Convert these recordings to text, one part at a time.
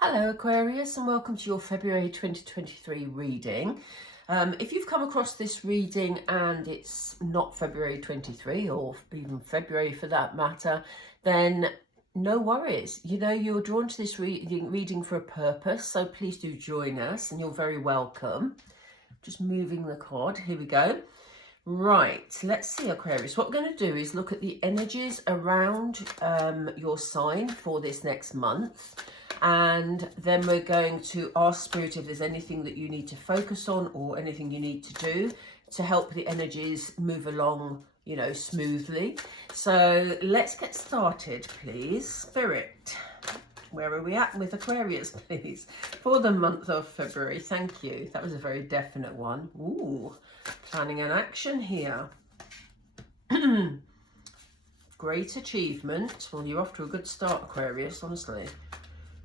Hello Aquarius, and welcome to your February 2023 reading. If you've come across this reading and it's not February 23 or even February for that matter, then no worries. You know, you're drawn to this reading for a purpose, so please do join us and you're very welcome. Just moving the card, here we go. Right, let's see Aquarius. What we're going to do is look at the energies around your sign for this next month. And then we're going to ask Spirit if there's anything that you need to focus on or anything you need to do to help the energies move along, you know, smoothly. So let's get started, please. Spirit, where are we at with Aquarius, please? For the month of February. Thank you. That was a very definite one. Ooh, planning an action here. Great achievement. Well, you're off to a good start, Aquarius, honestly.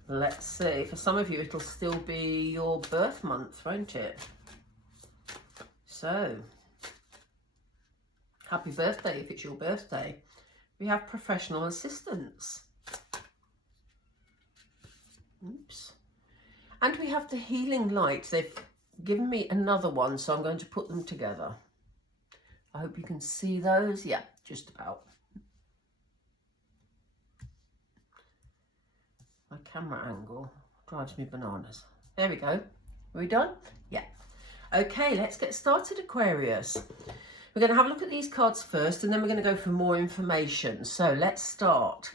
Let's see, for some of you it'll still be your birth month, won't it? So, happy birthday if it's your birthday. We have professional assistance. Oops. And we have the healing light. They've given me another one, so I'm going to put them together. I hope you can see those. Yeah, just about. My camera angle drives me bananas. There we go. Are we done? Yeah. Okay, let's get started, Aquarius. We're going to have a look at these cards first, and then we're going to go for more information. So let's start.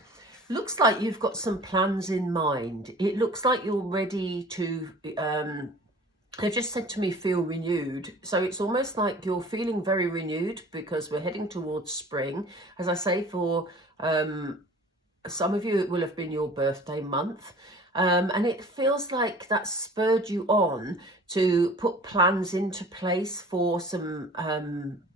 Looks like you've got some plans in mind. It looks like you're ready to, they've just said to me, feel renewed. So it's almost like you're feeling very renewed because we're heading towards spring. As I say, for some of you, it will have been your birthday month. And it feels like that spurred you on to put plans into place for some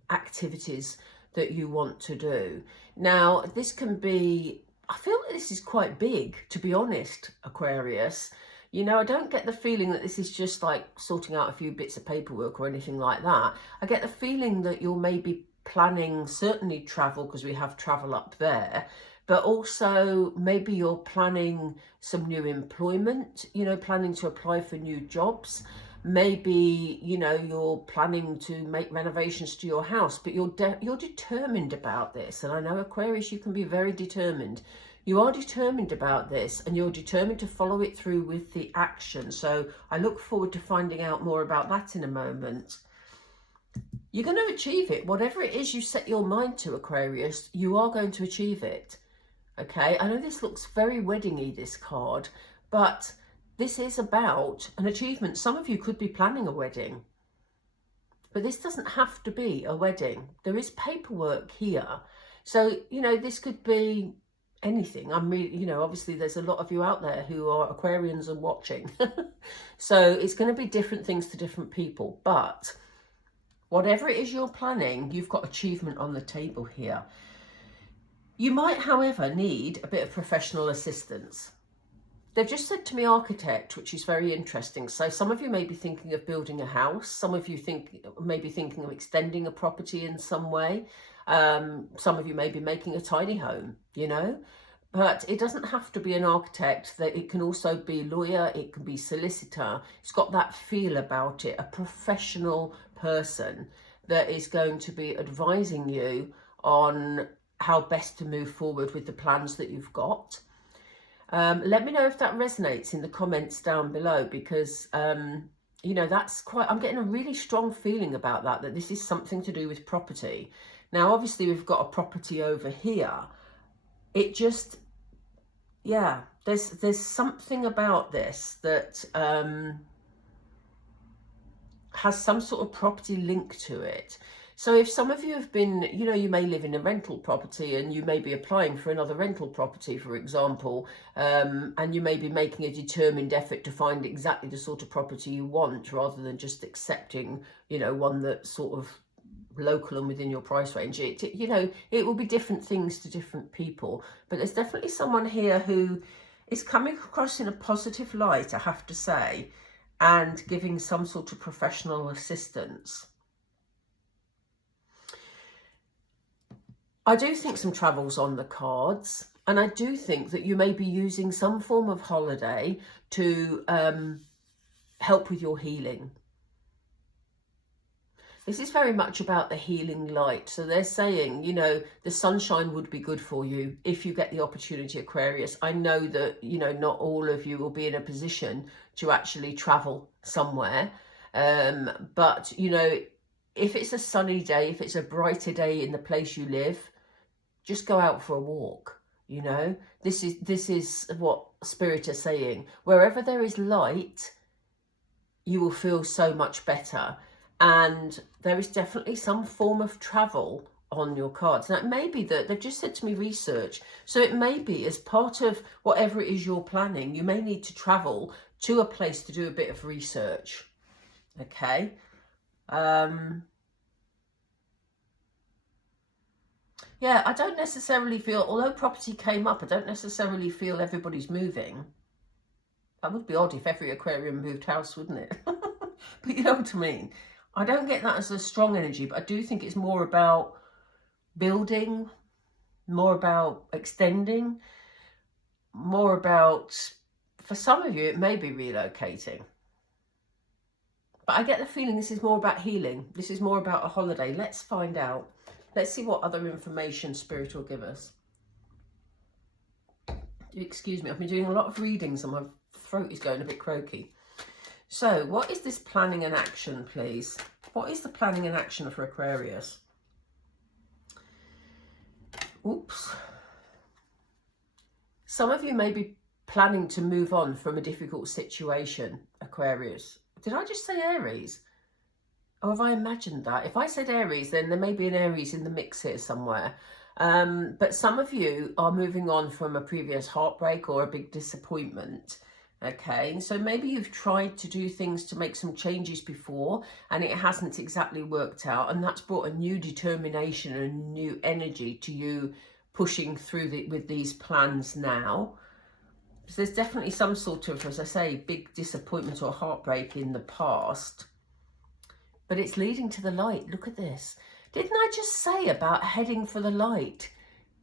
activities that you want to do. Now, this can be, I feel like this is quite big, to be honest, Aquarius. You know, I don't get the feeling that this is just like sorting out a few bits of paperwork or anything like that. I get the feeling that you're maybe planning, certainly travel, because we have travel up there, but also maybe you're planning some new employment, you know, planning to apply for new jobs. Maybe, you know, you're planning to make renovations to your house, but you're determined about this. And I know, Aquarius, you can be very determined. You are determined about this and you're determined to follow it through with the action. So I look forward to finding out more about that in a moment. You're going to achieve it. Whatever it is you set your mind to, Aquarius, you are going to achieve it. Okay, I know this looks very wedding-y, this card, but this is about an achievement. Some of you could be planning a wedding, but this doesn't have to be a wedding. There is paperwork here. So, you know, this could be anything. I'm really, you know, obviously there's a lot of you out there who are Aquarians and watching. So it's going to be different things to different people, but whatever it is you're planning, you've got achievement on the table here. You might, however, need a bit of professional assistance. They've just said to me architect, which is very interesting. So some of you may be thinking of building a house. Some of you may be thinking of extending a property in some way. Some of you may be making a tiny home, you know. But it doesn't have to be an architect. That it can also be lawyer, it can be solicitor. It's got that feel about it, a professional person that is going to be advising you on how best to move forward with the plans that you've got. Let me know if that resonates in the comments down below, because you know, that's quite, I'm getting a really strong feeling about that this is something to do with property. Now obviously we've got a property over here. It just, yeah, there's something about this that has some sort of property link to it. So if some of you have been, you know, you may live in a rental property and you may be applying for another rental property, for example, and you may be making a determined effort to find exactly the sort of property you want rather than just accepting, you know, one that's sort of local and within your price range. You know, it will be different things to different people, but there's definitely someone here who is coming across in a positive light, I have to say, and giving some sort of professional assistance. I do think some travel's on the cards. And I do think that you may be using some form of holiday to help with your healing. This is very much about the healing light. So they're saying, you know, the sunshine would be good for you if you get the opportunity, Aquarius. I know that, you know, not all of you will be in a position to actually travel somewhere. But, you know, if it's a sunny day, if it's a brighter day in the place you live, just go out for a walk. You know, this is what Spirit are saying. Wherever there is light, you will feel so much better. And there is definitely some form of travel on your cards. Now, it may be that they've just said to me research. So it may be as part of whatever it is you're planning, you may need to travel to a place to do a bit of research. Okay. Yeah, I don't necessarily feel, although property came up, I don't necessarily feel everybody's moving. That would be odd if every Aquarian moved house, wouldn't it? But you know what I mean? I don't get that as a strong energy, but I do think it's more about building, more about extending, more about, for some of you, it may be relocating. But I get the feeling this is more about healing. This is more about a holiday. Let's find out. Let's see what other information Spirit will give us. Excuse me, I've been doing a lot of readings and my throat is going a bit croaky. So, what is this planning and action, please? What is the planning and action for Aquarius? Oops. Some of you may be planning to move on from a difficult situation, Aquarius. Did I just say Aries? Or have I imagined that? If I said Aries, then there may be an Aries in the mix here somewhere. But some of you are moving on from a previous heartbreak or a big disappointment. Okay, so maybe you've tried to do things to make some changes before and it hasn't exactly worked out, and that's brought a new determination and new energy to you pushing through with these plans now. So there's definitely some sort of, as I say, big disappointment or heartbreak in the past, but it's leading to the light. Look at this. Didn't I just say about heading for the light?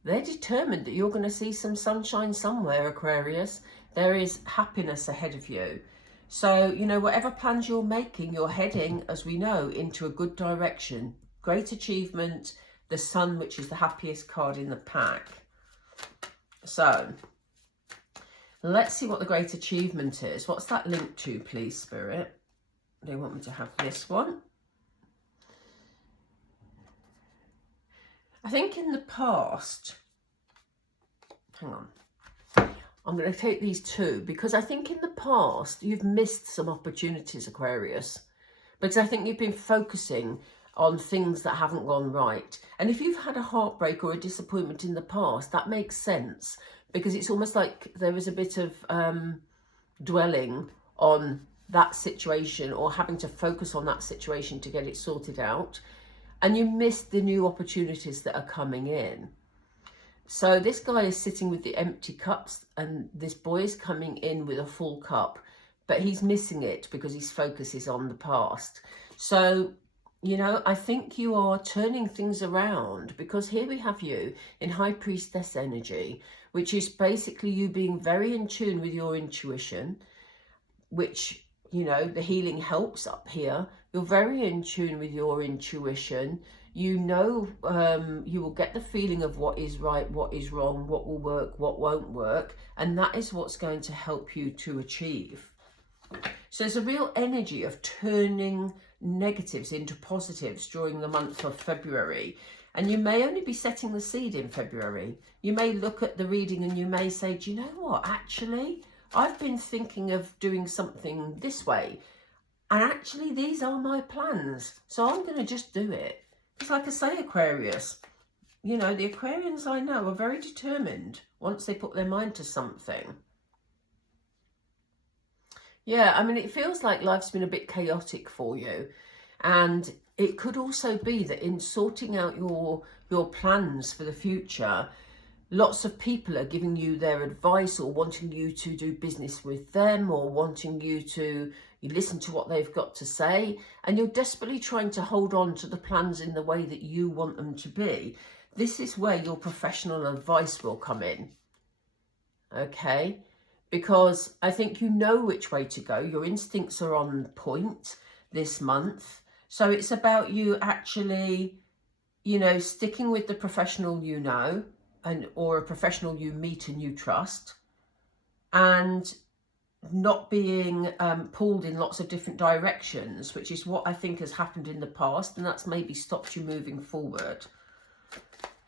They're determined that you're going to see some sunshine somewhere, Aquarius. There is happiness ahead of you. So, you know, whatever plans you're making, you're heading, as we know, into a good direction. Great achievement, the Sun, which is the happiest card in the pack. So, let's see what the great achievement is. What's that linked to, please, Spirit? They want me to have this one. I think in the past, hang on. I'm going to take these two because I think in the past you've missed some opportunities, Aquarius, because I think you've been focusing on things that haven't gone right. And if you've had a heartbreak or a disappointment in the past, that makes sense because it's almost like there was a bit of dwelling on that situation or having to focus on that situation to get it sorted out. And you missed the new opportunities that are coming in. So this guy is sitting with the empty cups and this boy is coming in with a full cup, but he's missing it because his focus is on the past. So, you know, I think you are turning things around because here we have you in High Priestess energy, which is basically you being very in tune with your intuition, which, you know, the healing helps up here. You're very in tune with your intuition. You know, you will get the feeling of what is right, what is wrong, what will work, what won't work. And that is what's going to help you to achieve. So there's a real energy of turning negatives into positives during the month of February. And you may only be setting the seed in February. You may look at the reading and you may say, do you know what, actually, I've been thinking of doing something this way. And actually, these are my plans. So I'm going to just do it. It's like I say, Aquarius, you know, the Aquarians I know are very determined once they put their mind to something. Yeah, I mean, it feels like life's been a bit chaotic for you. And it could also be that in sorting out your plans for the future, lots of people are giving you their advice or wanting you to do business with them or wanting you to listen to what they've got to say. And you're desperately trying to hold on to the plans in the way that you want them to be. This is where your professional advice will come in. okay? Because I think you know which way to go. Your instincts are on point this month. So it's about you actually, you know, sticking with the professional you know, or a professional you meet and you trust, and not being pulled in lots of different directions, which is what I think has happened in the past, and that's maybe stopped you moving forward.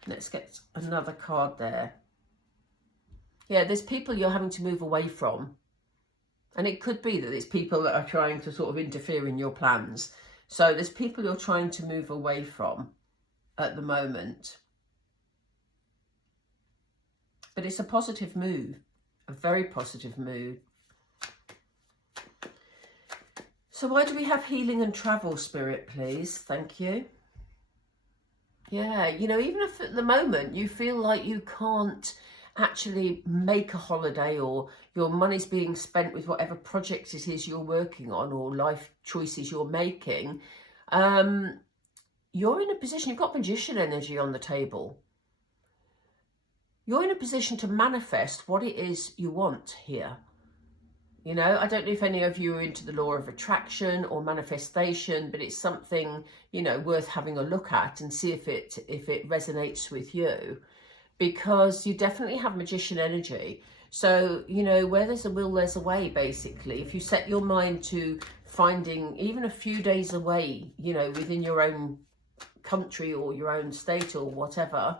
Let's get another card there. Yeah, there's people you're having to move away from. And it could be that it's people that are trying to sort of interfere in your plans. So there's people you're trying to move away from at the moment. But it's a positive move, a very positive move. So why do we have healing and travel, Spirit, please? Thank you. Yeah, you know, even if at the moment you feel like you can't actually make a holiday, or your money's being spent with whatever project it is you're working on or life choices you're making, you're in a position, you've got magician energy on the table. You're in a position to manifest what it is you want here. You know, I don't know if any of you are into the law of attraction or manifestation, but it's something, you know, worth having a look at and see if it resonates with you, because you definitely have magician energy. So, you know, where there's a will, there's a way, basically. If you set your mind to finding even a few days away, you know, within your own country or your own state or whatever,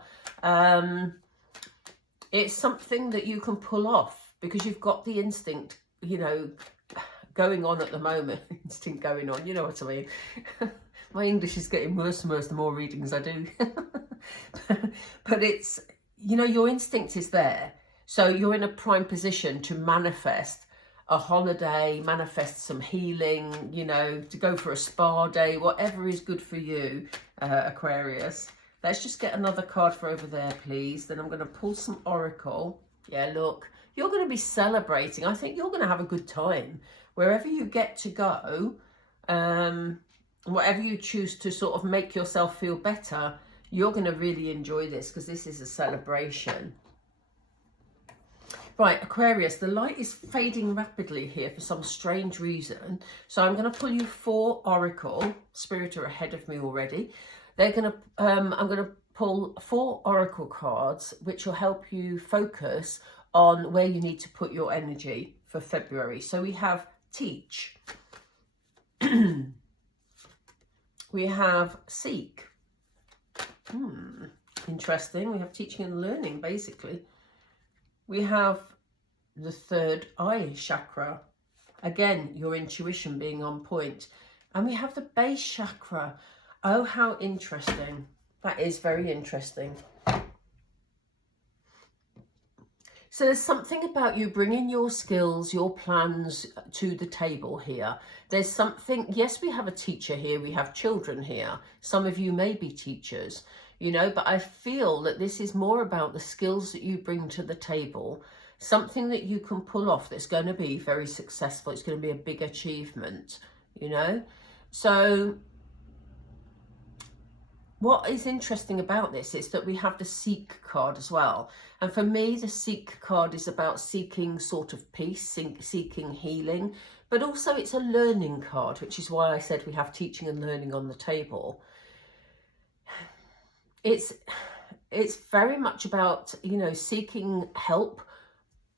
it's something that you can pull off, because you've got the instinct, you know, going on at the moment. Instinct going on, you know what I mean. My English is getting worse and worse the more readings I do. But it's, you know, your instinct is there. So you're in a prime position to manifest a holiday, manifest some healing, you know, to go for a spa day, whatever is good for you, Aquarius. Let's just get another card for over there, please. Then I'm going to pull some oracle. Yeah, look. You're going to be celebrating. I think you're going to have a good time wherever you get to go. Whatever you choose to sort of make yourself feel better, you're going to really enjoy this, because this is a celebration. Right, Aquarius, the light is fading rapidly here for some strange reason. So I'm going to pull you 4 oracle. Spirit are ahead of me already. They're going to, I'm going to pull 4 oracle cards, which will help you focus on where you need to put your energy for February. So we have teach. We have seek. Interesting. We have teaching and learning, basically. We have the 3rd eye chakra. Again, your intuition being on point. And we have the base chakra. Oh, how interesting. That is very interesting. So there's something about you bringing your skills, your plans to the table here. There's something, yes, we have a teacher here, we have children here. Some of you may be teachers, you know, but I feel that this is more about the skills that you bring to the table, something that you can pull off that's going to be very successful. It's going to be a big achievement, you know. So what is interesting about this is that we have the seek card as well. And for me, the seek card is about seeking sort of peace, seeking healing, but also it's a learning card, which is why I said we have teaching and learning on the table. It's very much about, you know, seeking help.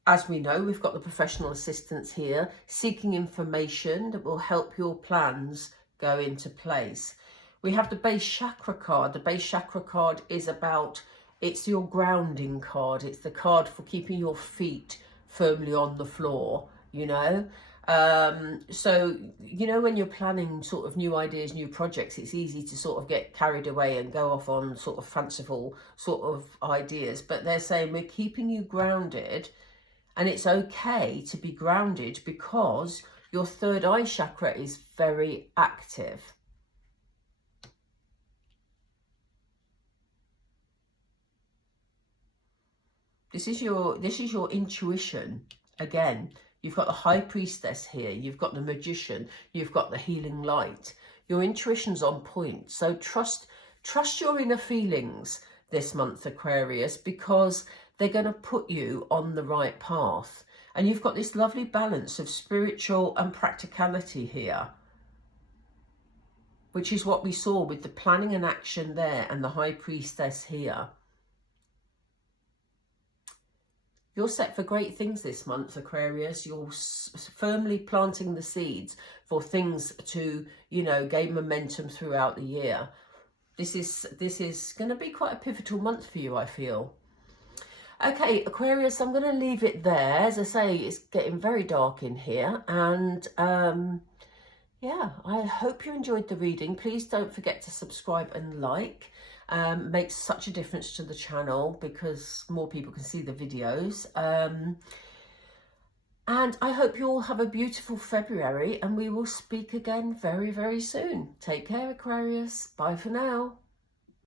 As we know, we've got the professional assistance here, seeking information that will help your plans go into place. We have the base chakra card. The base chakra card is about, it's your grounding card. It's the card for keeping your feet firmly on the floor, you know. So, you know, when you're planning sort of new ideas, new projects, it's easy to sort of get carried away and go off on sort of fanciful sort of ideas. But they're saying we're keeping you grounded, and it's okay to be grounded because your 3rd eye chakra is very active. This is your intuition. Again, you've got the high priestess here. You've got the magician. You've got the healing light. Your intuition's on point. So trust your inner feelings this month, Aquarius, because they're going to put you on the right path. And you've got this lovely balance of spiritual and practicality here, which is what we saw with the planning and action there and the High Priestess here. You're set for great things this month, Aquarius. You're firmly planting the seeds for things to, you know, gain momentum throughout the year. This is going to be quite a pivotal month for you, I feel. Okay, Aquarius, I'm going to leave it there. As I say, it's getting very dark in here. And yeah, I hope you enjoyed the reading. Please don't forget to subscribe and like. Makes such a difference to the channel because more people can see the videos. And I hope you all have a beautiful February, and we will speak again very, very soon. Take care, Aquarius. Bye for now.